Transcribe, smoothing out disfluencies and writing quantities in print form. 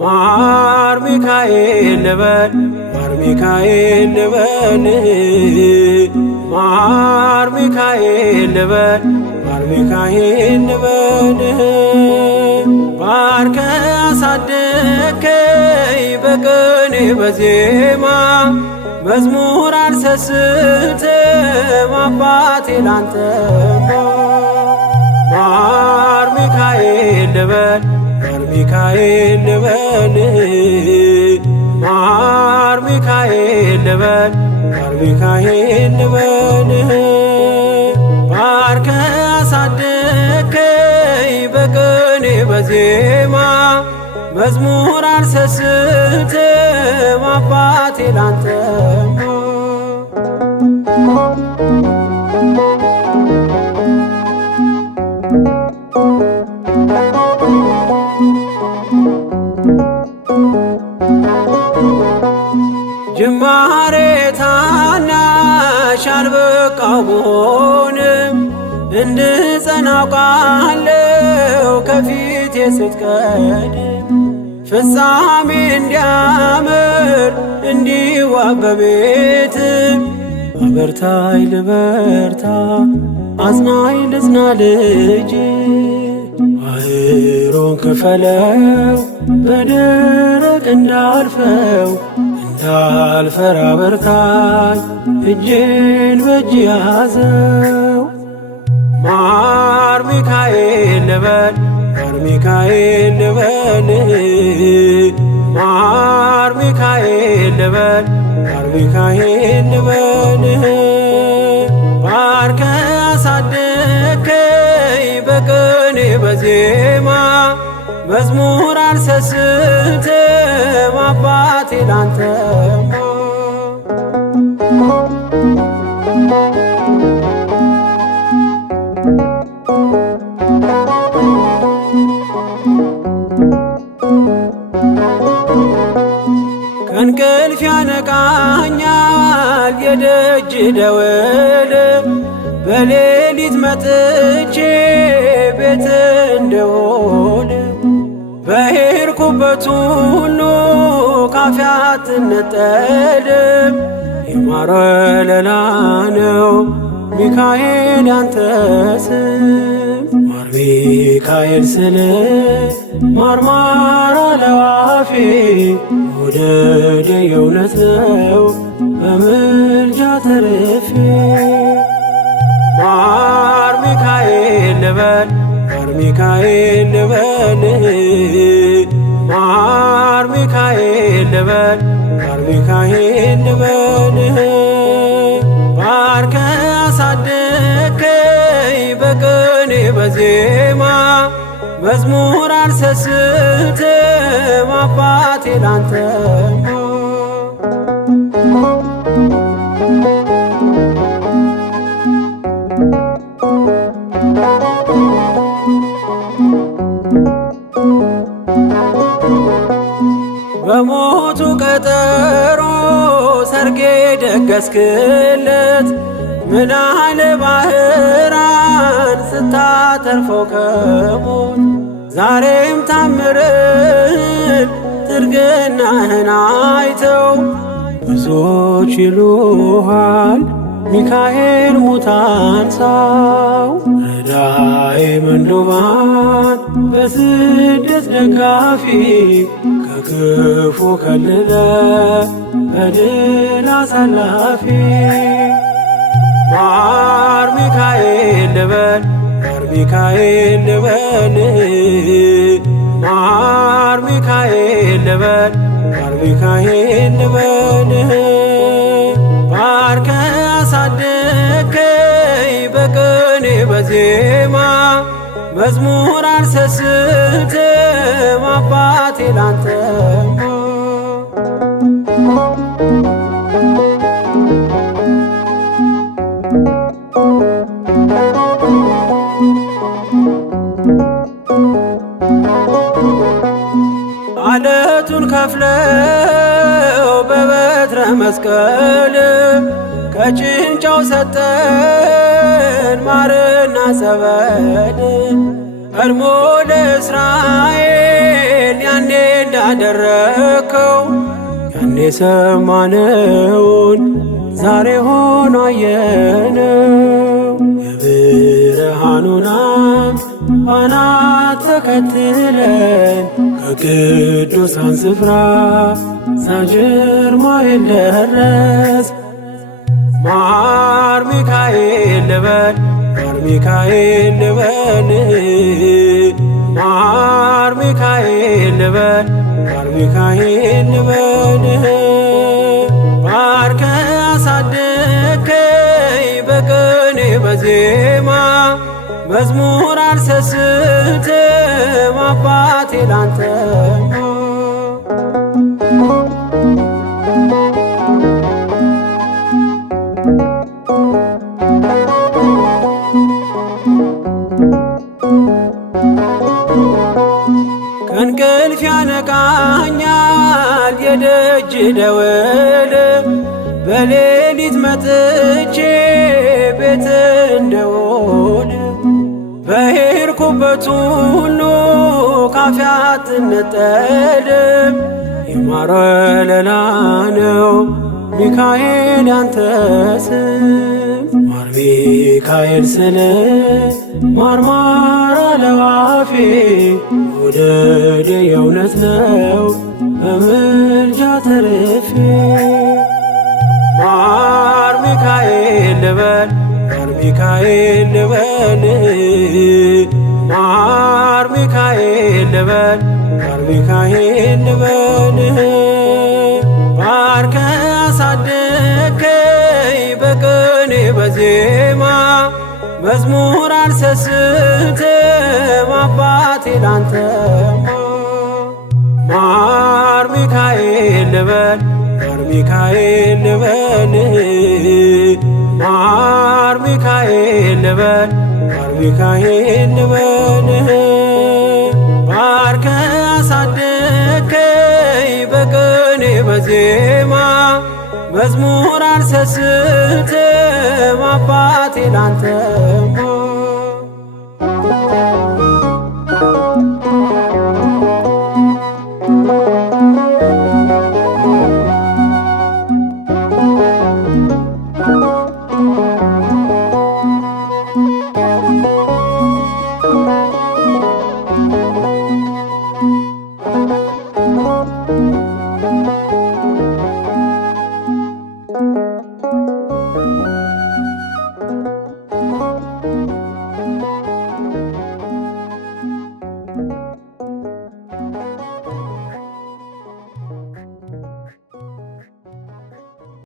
ማር ሚካኤል ልበል ማር ሚካኤል ልበል ማር ሚካኤል ልበል ማር ሚካኤል ልበል ባርከ አሳደከኝ በቅኔ በዜማ መዝሙር አልሰስትም አባቴ ላንተማ ማር ሚካኤል ልበል ማር ሚካኤል ልበል ማር ሚካኤል ልበል ማር ሚካኤል ልበል ባርከ አሳደከኝ በቅኔ በዜማ መዝሙር አልሰስትም አባቴ ላንተማ ጅማሬ ታናሽ አልበቃው ብሆንም እንድጸና አውቃለሁ ከፊቴ ስትቀድም ፍጻሜ እንዲያምር እንዲዋብ በቤት አበርታይ ልበርታ አጽናኝ ልጽና ልጅ ባህሩን ክፈለው በደረቅ እንዳልፈው እንዳልፈራ በርታኝ እጄን በእጅ ያዘው ማር ሚካኤል ልበል ማር ሚካኤል ልበል ማር ሚካኤል ልበል ማር ሚካኤል ልበል ባርከ አሳደከኝ በቅኔ በዜማ መዝሙር አልሰስትም አባቴ ላንተማ ከእንቅልፍ ያነቃኛል የደጅ ደወል በሌሊት መጥቼ ቤት እንደውል በሄድኩበት ሁሉ ካፌ አትነጠልም የማር ወለላ ነው ሚካኤል ያንተ ስም ማር ሚካኤል ስል ማርማር አለው አፌ መውደድ የእውነት ነው በምልጃ ተርፌ ማር ሚካኤል ልበል ማር ሚካኤል ልበል ማር ሚካኤል ልበል ማር ሚካኤል ልበል ባርከ አሳደከኝ በቅኔ በዜማ መዝሙር አልሰስትም አባቴ ላንተማ በሞቱ ቀጠሮ ሰርጌ ደገስክለት ምናለ ባህራን ስታተርፈው ከሞት ዛሬም ታምርን ትርግናህን አይተው ብዙዎች ይሉሃል ሚካኤል ሙታን ሳው ረዳኤ ምንዱባን በስደት ደጋፊ ከክፉ ከልለ በድል አሳላፊ ማር ሚካኤል ልበል ማር ሚካኤል ልበል ማር ሚካኤል ልበል ማር ሚካኤል ልበል በዜማ መዝሙር አልሰስትም አባቴ ላንተማ። አለቱን ከፍለው በበትረ መስቀል ከጭንጫው ሰጠን ማርና ጸበል። ቀድሞ ለእስራኤል ያኔ እንዳደረከው ያኔ ሰማነውን ዛሬ ሆኖ አየነው። የብርሃኑን አምድ ፋና ተከትለን ከቅዱሳን ስፍራ ሳጅር ማይል ደረስ። ማር ሚካኤል ልበል ማር ሚካኤል ልበል ማር ሚካኤል ልበል ማር ሚካኤል ልበል። ባርከ አሳደከኝ በቅኔ በዜማ መዝሙር አልሰስትም አባቴ ላንተማ። ከእንቅልፍ ያነቃኛል የደጅ ደወል በሌሊት መጥቼ ቤት እንደውል። በሄድኩበት ሁሉ ካፌ አትነጠልም የማር ወለላ ነው ሚካኤል ያንተ ስም። ማር ሚካኤል ስል ማርማር አለው አፌ መውደድ የእውነት ነው በምልጃ ተርፌ። ማር ሚካኤል ልበል ማር ሚካኤል ልበል ማር ሚካኤል ልበል ማር ሚካኤል ልበል። ባርከ አሳደከኝ በቅኔ በዜማ መዝሙር አልሰስትም አባቴ ላንተማ። ማር ሚካኤል ልበል ማር ሚካኤል ልበል ማር ሚካኤል ልበል ማር ሚካኤል ልበል። ባርከ አሳደከኝ በቅኔ በዜማ መዝሙር አልሰስትም አባቴ ላንተማ።